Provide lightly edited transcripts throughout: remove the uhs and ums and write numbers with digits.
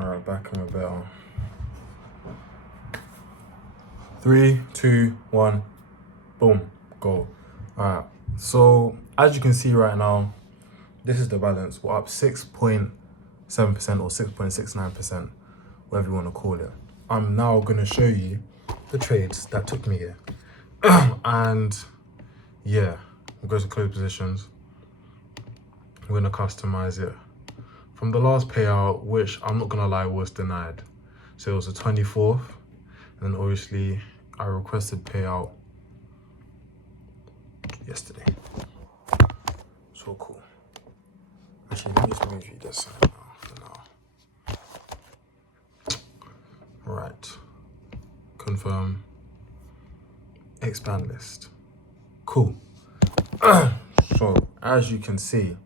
Alright, back on the bell. 3, 2, 1, boom, go. Alright, so as you can see right now, this is the balance. We're up 6.7% or 6.69%, whatever you want to call it. I'm now going to show you the trades that took me here. And yeah, we'll go to close positions. We're going to customize it from the last payout, which I'm not going to lie was denied. So it was the 24th. And then obviously I requested payout yesterday. So cool. Actually, let me just move you this side now for now. Right. Confirm. Expand list. Cool. So as you can see,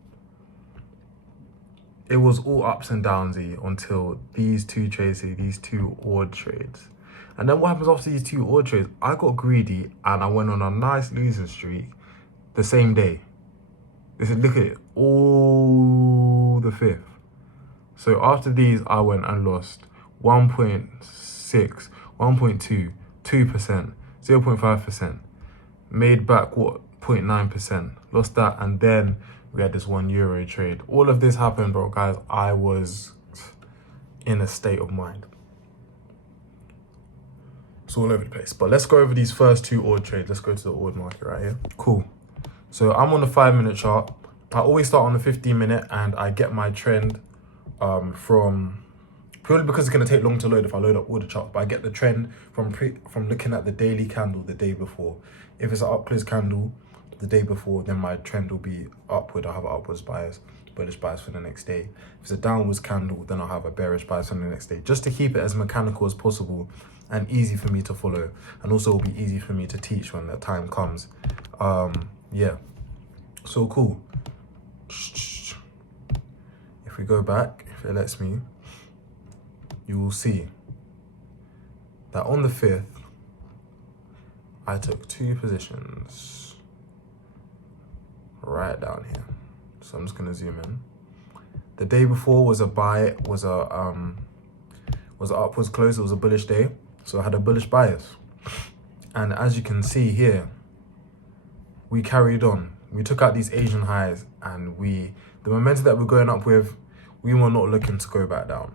it was all ups and downs until these two trades here, these two odd trades. And then what happens after these two odd trades? I got greedy and I went on a nice losing streak the same day. Look at it, all the 5th. So after these, I went and lost 1.6, 1.2, 2%, 0.5%. Made back, what, 0.9%. Lost that, and then we had this €1 trade. All of this happened, bro, guys. I was in a state of mind. It's all over the place. But let's go over these first two odd trades. Let's go to the odd market right here. Cool. So I'm on the 5-minute chart. I always start on the 15-minute and I get my trend from, purely because it's going to take long to load if I load up all the charts, but I get the trend from looking at the daily candle the day before. If it's an up close candle the day before, then my trend will be upward. I'll have an upwards bias, bullish bias for the next day. If it's a downwards candle, then I'll have a bearish bias for the next day, just to keep it as mechanical as possible and easy for me to follow, and also will be easy for me to teach when the time comes. Yeah, so cool. If we go back, if it lets me, you will see that on the 5th, I took 2 positions right down here. So I'm just gonna zoom in. The day before was a buy, was a upwards close. It was a bullish day, so I had a bullish bias. And as you can see here, we carried on. We took out these Asian highs, and the momentum that we're going up with, we were not looking to go back down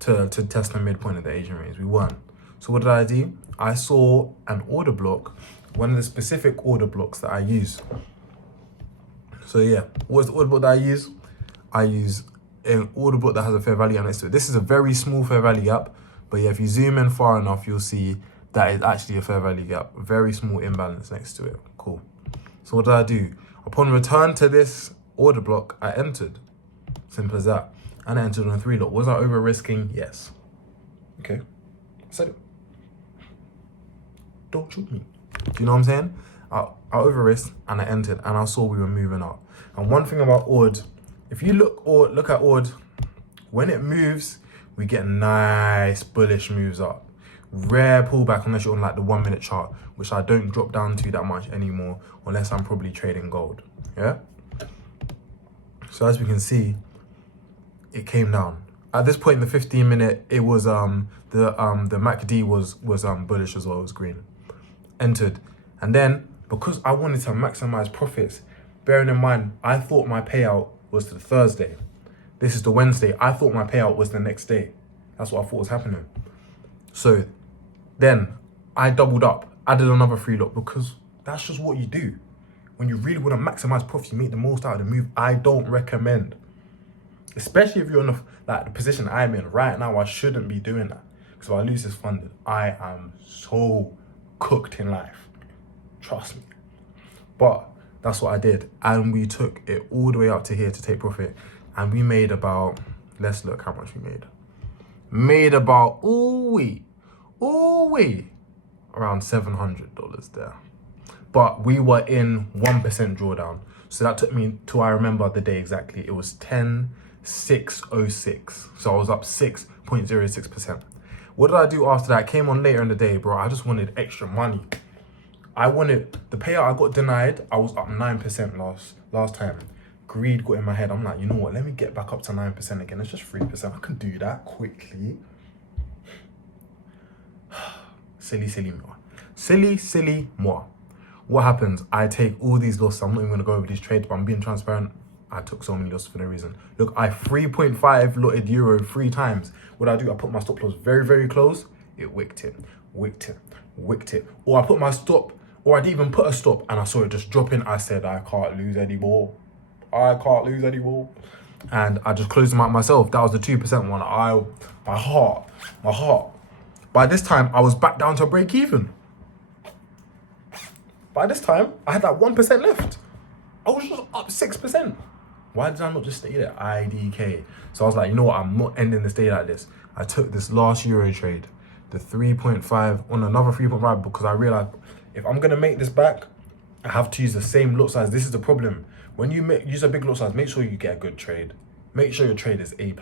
to test the midpoint of the Asian range. We weren't. So what did I do? I saw an order block, one of the specific order blocks that I use. So yeah, what's the order block that I use? I use an order block that has a fair value gap next to it. This is a very small fair value gap, but yeah, if you zoom in far enough, you'll see that is actually a fair value gap. Very small imbalance next to it. Cool. So what did I do? Upon return to this order block, I entered. Simple as that. And I entered on a 3 lot. Was I over risking? Yes. Okay. I said it. Don't shoot me. Do you know what I'm saying? I over risked and I entered, and I saw we were moving up. And one thing about ORD, if you look at ORD, when it moves, we get nice bullish moves up. Rare pullback unless you're on like the 1-minute chart, which I don't drop down to that much anymore unless I'm probably trading gold. Yeah. So as we can see, it came down. At this point in the 15-minute, it was the MACD was bullish as well. It was green. Entered, and then because I wanted to maximize profits, bearing in mind I thought my payout was the Thursday. This is the Wednesday. I thought my payout was the next day. That's what I thought was happening. So then I doubled up, added another 3 lot, because that's just what you do. When you really want to maximize profits, you make the most out of the move. I don't recommend, especially if you're in the position I'm in right now. I shouldn't be doing that, because if I lose this funded, I am so cooked in life. Trust me. But that's what I did, and we took it all the way up to here to take profit, and we made about, let's look how much we made. Made about around $700 there. But we were in 1% drawdown, so that took me till I remember the day exactly. It was 10,606, so I was up 6.06%. What did I do after that? I came on later in the day, bro. I just wanted extra money. I wanted the payout. I got denied. I was up 9% last time. greed got in my head. I'm like, you know what? Let me get back up to 9% again. It's just 3%. I can do that quickly. Silly moi. Silly moi. What happens? I take all these losses. I'm not even gonna go over these trades, but I'm being transparent. I took so many losses for no reason. Look, I 3.5 lotted euro 3 times. What I do? I put my stop loss very, very close. It wicked it. Or I put my stop, or I didn't even put a stop, and I saw it just dropping. I said, I can't lose any more. And I just closed them out myself. That was the 2% one. My heart. By this time, I was back down to break even. By this time, I had that 1% left. I was just up 6%. Why did I not just stay there? IDK. So I was like, you know what? I'm not ending this day like this. I took this last euro trade, the 3.5 on another 3.5, because I realized if I'm going to make this back, I have to use the same lot size. This is the problem. When you use a big lot size, make sure you get a good trade. Make sure your trade is A+.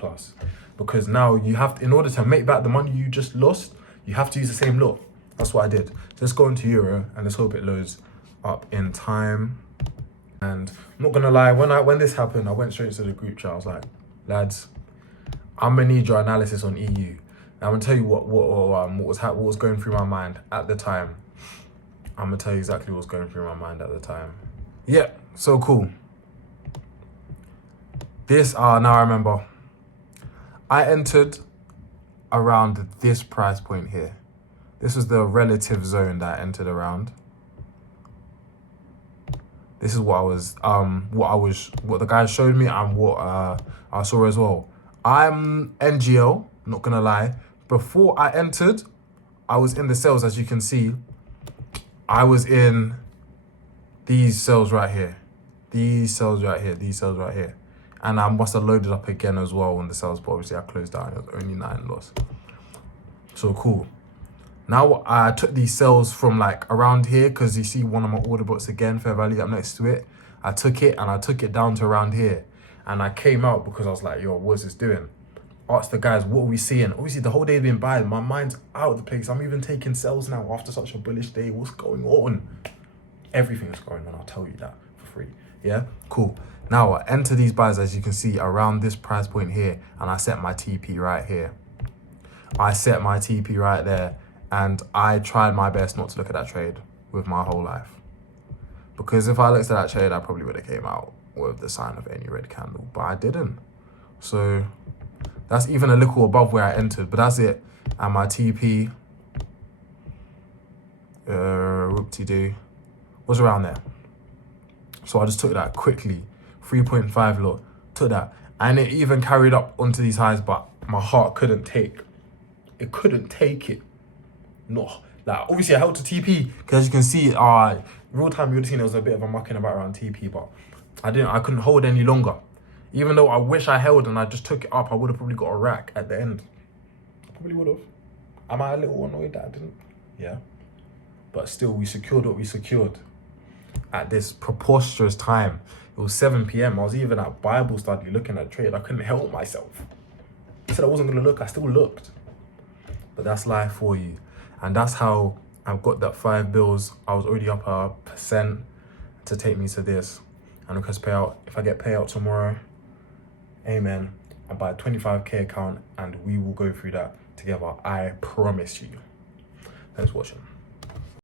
Because now you have to, in order to make back the money you just lost, you have to use the same lot. That's what I did. Let's go into euro and let's hope it loads up in time. And I'm not gonna lie, when this happened, I went straight to the group chat. I was like, lads, I'm gonna need your analysis on EU. And I'm gonna tell you what was going through my mind at the time. I'm gonna tell you exactly what was going through my mind at the time. Yeah, so cool. This, now I remember. I entered around this price point here. This was the relative zone that I entered around. This is what the guys showed me and what I saw as well. I'm NGL, not gonna lie. Before I entered, I was in the cells, as you can see. I was in these cells right here. These cells right here. And I must have loaded up again as well on the cells, but obviously I closed down. It was only 9 loss. So cool. Now I took these cells from like around here, because you see one of my order books again, fair value up next to it. I took it down to around here. And I came out because I was like, yo, what's this doing? Asked the guys, what are we seeing? Obviously the whole day been buying. My mind's out of the place. I'm even taking cells now after such a bullish day. What's going on? Everything's going on, I'll tell you that for free. Yeah, cool. Now I enter these buys, as you can see, around this price point here, and I set my TP right here. I set my TP right there, and I tried my best not to look at that trade with my whole life. Because if I looked at that trade, I probably would have came out with the sign of any red candle, but I didn't. So that's even a little above where I entered, but that's it. And my TP, whoop-de-doo, was around there. So I just took that quickly, 3.5 lot, took that. And it even carried up onto these highs, but my heart couldn't take it. No, like obviously I held to TP, because as you can see, real time you would have seen there was a bit of a mucking about around TP, but I couldn't hold any longer. Even though I wish I held and I just took it up, I would have probably got a rack at the end. I probably would have. Am I a little annoyed that I didn't? Yeah. But still, we secured what we secured at this preposterous time. It was 7 p.m. I was even at Bible study looking at trade. I couldn't help myself. I said I wasn't going to look. I still looked. But that's life for you. And that's how I've got that 5 bills. I was already up 1% to take me to this. And request payout. If I get payout tomorrow, amen, I buy a 25k account and we will go through that together. I promise you. Thanks for watching.